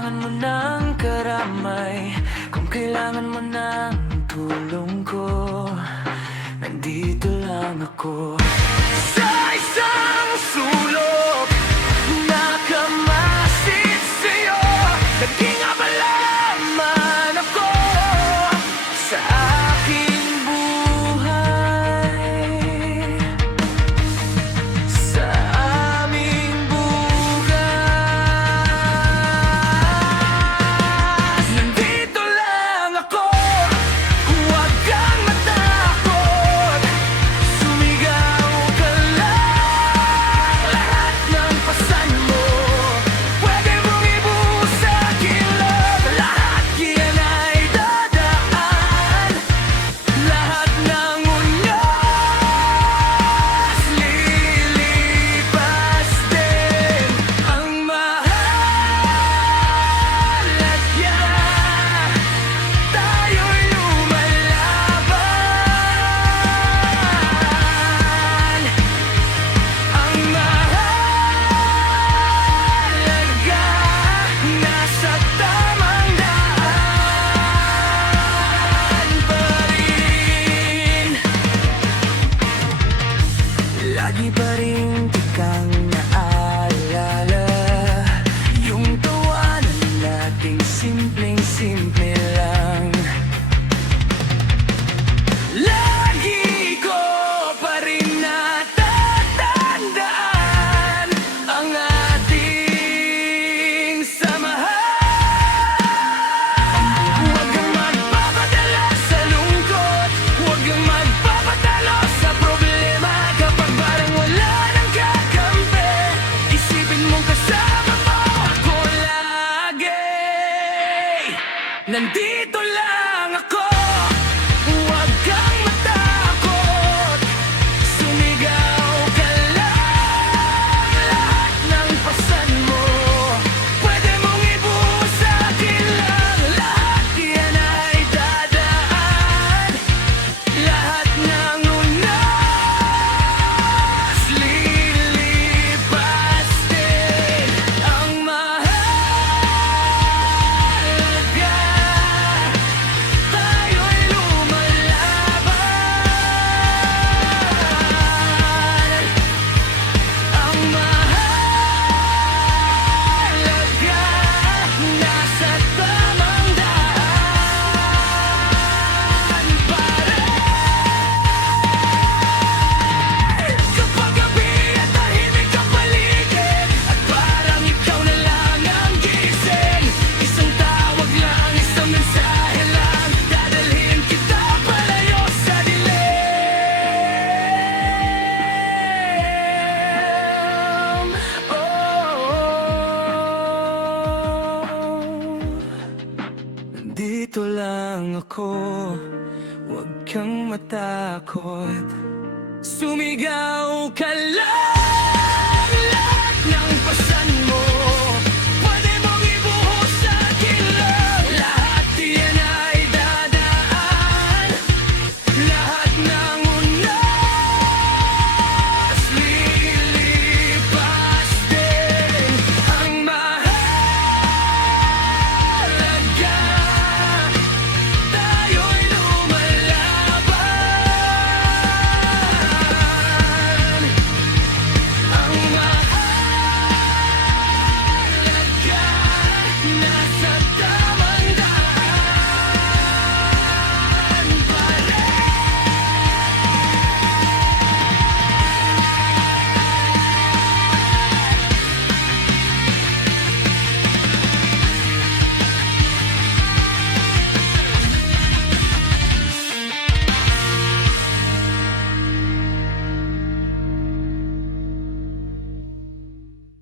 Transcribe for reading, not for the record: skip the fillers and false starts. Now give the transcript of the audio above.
kailangan mo ng karamay, kung kailangan mo ng tulong ko, nandito lang ako. Sa isang sulok, nakamasid sa'yo, naging abala man ako sa aking buhay, sa aming bukas. Nandito lang ako, huwag kang matakot, sumigaw ka lang, lahat ng pasan mo pwede mong ibuhos sa akin love. Lahat yan ay dadaan, lahat ng unyas lilipas din. Ang mahalaga, tayo'y lumalaban. Ang mahalaga, nasa tamang daan pa rin. Lagi pa rin kang naalala, yung tawanan nating simpleng-simple lang. Lagi ko pa rin natatandaan ang ating samahan. Huwag kang magpapadala sa lungkot, huwag kang magpapadalo sa problema. Kapag parang wala nang kakampi, isipin mong kasama mo ako lagi. Nandito lang ako, huwag kang matakot, sumigaw ka lang, lahat ng pasan mo pwede mong ibuhos sa akin lang. Lahat yan ay dadaan, lahat ng unas lilipas din. Ang mahalaga, tayo'y lumalaban. Ang mahalaga, nasa tamang daan pa rin. Kapag gabi at tahimik ang paligid, at parang ikaw na lang ang gising, isang tawag lang, isang mensahe lang, dadalhin kita palayo sa dilim. Nandito lang ako, huwag kang matakot, sumigaw ka lang.